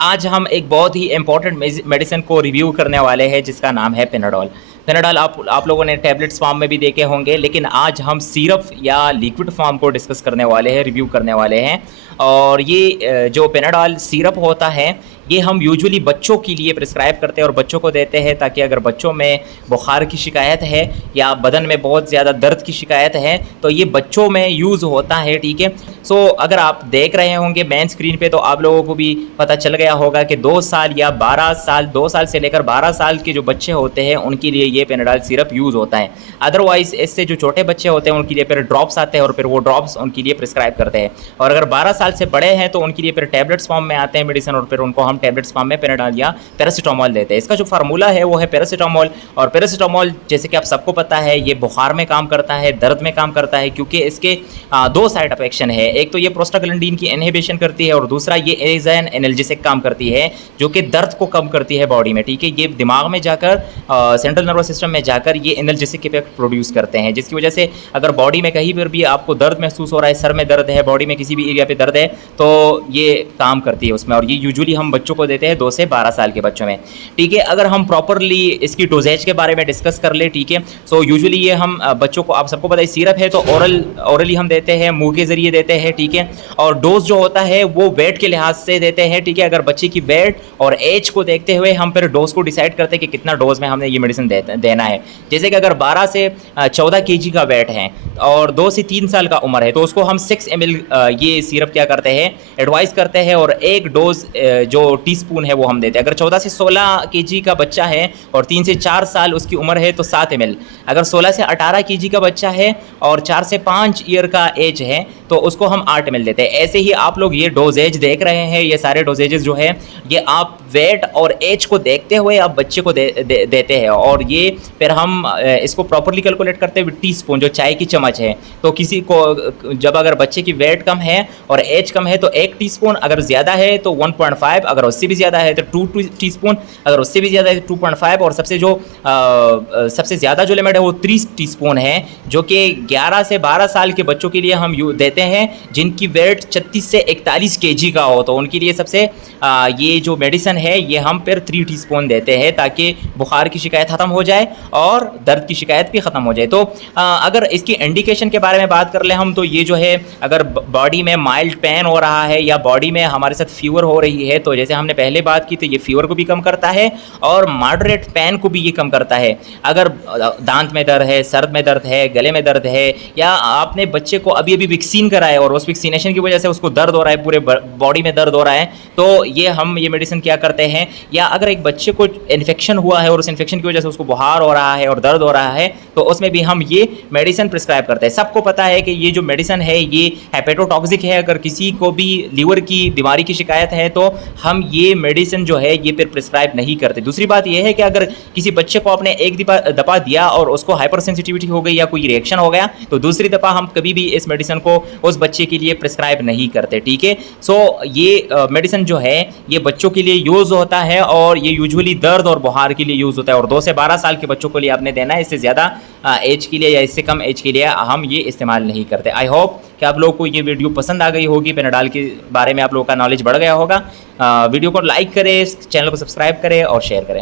आज हम एक बहुत ही इम्पोर्टेंट मेडिसिन को रिव्यू करने वाले हैं जिसका नाम है पेनाडोल। पेनाडोल आप लोगों ने टैबलेट्स फॉर्म में भी देखे होंगे, लेकिन आज हम सिरप या लिक्विड फॉर्म को डिस्कस करने वाले हैं, रिव्यू करने वाले हैं। और ये जो पेनाडोल सिरप होता है ये हम यूजुअली बच्चों के लिए प्रिस्क्राइब करते हैं और बच्चों को देते हैं, ताकि अगर बच्चों में बुखार की शिकायत है या बदन में बहुत ज़्यादा दर्द की शिकायत है तो ये बच्चों में यूज़ होता है। ठीक है, सो अगर आप देख रहे होंगे मेन स्क्रीन पे तो आप लोगों को भी पता चल गया होगा कि 2 साल या 12 साल, 2 साल से लेकर 12 साल के जो बच्चे होते हैं उनके लिए ये पेनाडोल सिरप यूज़ होता है। अदरवाइज़ इससे जो छोटे बच्चे होते हैं उनके लिए फिर ड्रॉप्स आते हैं और फिर वो ड्रॉप्स उनके लिए प्रिस्क्राइब करते हैं। और अगर 12 साल से बड़े हैं तो उनके लिए फिर टैबलेट्स फॉर्म में आते हैं मेडिसिन, और फिर उनको हम टैबलेट्स फॉर्म में पेनाडोल या पैरासीटामोल देते हैं। इसका जो फार्मूला है वो है पैरासीटामोल। और पैरासीटामोल जैसे कि आप सबको पता है ये बुखार में काम करता है, दर्द में काम करता है, क्योंकि इसके 2 साइड इफेक्ट है। एक तो ये प्रोस्टाग्लैंडिन की इनहिबिशन करती है और दूसरा ये एज एन एनाल्जेसिक काम करती है जो कि दर्द को कम करती है बॉडी में। ठीक है, ये दिमाग में जाकर सेंट्रल नर्वस सिस्टम में जाकर ये एनाल्जेसिक इफेक्ट प्रोड्यूस करते हैं, जिसकी वजह से अगर बॉडी में कहीं पर भी आपको दर्द महसूस हो रहा है, सर में दर्द है, बॉडी में किसी भी एरिया पे दर्द है, तो ये काम करती है उसमें। और ये यूजुअली हम बच्चों को देते हैं 2 से 12 साल के बच्चों में। ठीक है, अगर हम प्रॉपरली इसकी डोजेज के बारे में डिस्कस कर ले, ठीक है, सो यूजुअली ये हम बच्चों को, आप सबको पता है सिरप है तो ओरली हम देते हैं, मुंह के जरिए देते हैं। ठीक है, और डोज जो होता है वो वेट के लिहाज से देते हैं। ठीक है, अगर बच्चे की वेट और एज को देखते हुए हम फिर डोज को डिसाइड करते हैं कि कितना डोज में हमने ये मेडिसिन देना है। जैसे कि अगर 12 से 14 केजी का वेट है और 2 से 3 साल का उम्र है तो उसको हम 6 ml ये सिरप क्या करते हैं, एडवाइस करते हैं, और एक डोज जो टीस्पून है वो हम देते हैं। अगर 14 से 16 केजी का बच्चा है और 3 से 4 साल उसकी उम्र है तो 7 ml। अगर 16 से 18 केजी का बच्चा है और 4 से 5 ईयर का एज है तो उसको हम 8 ml देते हैं। ऐसे ही आप लोग ये डोजेज देख रहे हैं, ये सारे डोजेजेस जो है ये आप वेट और एज को देखते हुए आप बच्चे को देते हैं। और ये फिर हम इसको प्रॉपरली कैलकुलेट करते हुए टीस्पून, जो चाय की चम्मच है, तो किसी को जब अगर बच्चे की वेट कम है और एज कम है तो 1 टीस्पून, अगर ज़्यादा है तो 1.5, अगर उससे भी ज़्यादा है तो 2 टीस्पून, अगर उससे भी ज़्यादा है तो 2.5, और सबसे ज़्यादा जो लिमिट है वो 3 टीस्पून है, जो कि 11 से 12 साल के बच्चों के लिए हम देते हैं जिनकी वेट 36 से 41 केजी का हो। तो उनके लिए सबसे ये जो मेडिसिन है ये हम फिर 3 टीस्पून देते हैं, ताकि बुखार की शिकायत ख़त्म हो जाए और दर्द की शिकायत भी ख़त्म हो जाए। तो अगर इसकी इंडिकेशन के बारे में बात कर लें हम, तो ये जो है अगर बॉडी में माइल्ड पेन हो रहा है या बॉडी में हमारे साथ फीवर हो रही है, तो जैसे हमने पहले बात की तो ये फीवर को भी कम करता है और मॉडरेट पेन को भी ये कम करता है। अगर दांत में दर्द है, सर में दर्द है, गले में दर्द है, या आपने बच्चे को अभी अभी वैक्सीन कराया और उस वैक्सीनेशन की वजह से उसको दर्द हो रहा है, पूरे बॉडी में दर्द हो रहा है, तो ये मेडिसिन क्या करते हैं। या अगर एक बच्चे को इन्फेक्शन हुआ है और उस इन्फेक्शन की वजह से उसको बुखार हो रहा है और दर्द हो रहा है, तो उसमें भी हम ये मेडिसिन प्रिस्क्राइब करते हैं। सबको पता है कि ये जो मेडिसिन है ये हेपेटोटॉक्सिक है। अगर किसी को भी लीवर की बीमारी की शिकायत है तो हम ये मेडिसिन जो है ये फिर प्रिस्क्राइब नहीं करते। दूसरी बात यह है कि अगर किसी बच्चे को आपने एक दफ़ा दिया और उसको हाइपर सेंसिटिविटी हो गई या कोई रिएक्शन हो गया तो दूसरी दफ़ा हम कभी भी इस मेडिसिन को उस बच्चे के लिए प्रिस्क्राइब नहीं करते। ठीक है, सो ये मेडिसिन जो है ये बच्चों के लिए यूज़ होता है और ये यूजुअली दर्द और बुखार के लिए यूज़ होता है, और 2 से 12 साल के बच्चों के लिए आपने देना है। इससे ज़्यादा एज के लिए या इससे कम एज के लिए हम ये इस्तेमाल नहीं करते। आई होप कि आप लोग को ये वीडियो पसंद आ गई होगी, पेनाडोल के बारे में आप लोगों का नॉलेज बढ़ गया होगा। वीडियो को लाइक करें, चैनल को सब्सक्राइब करें और शेयर करें।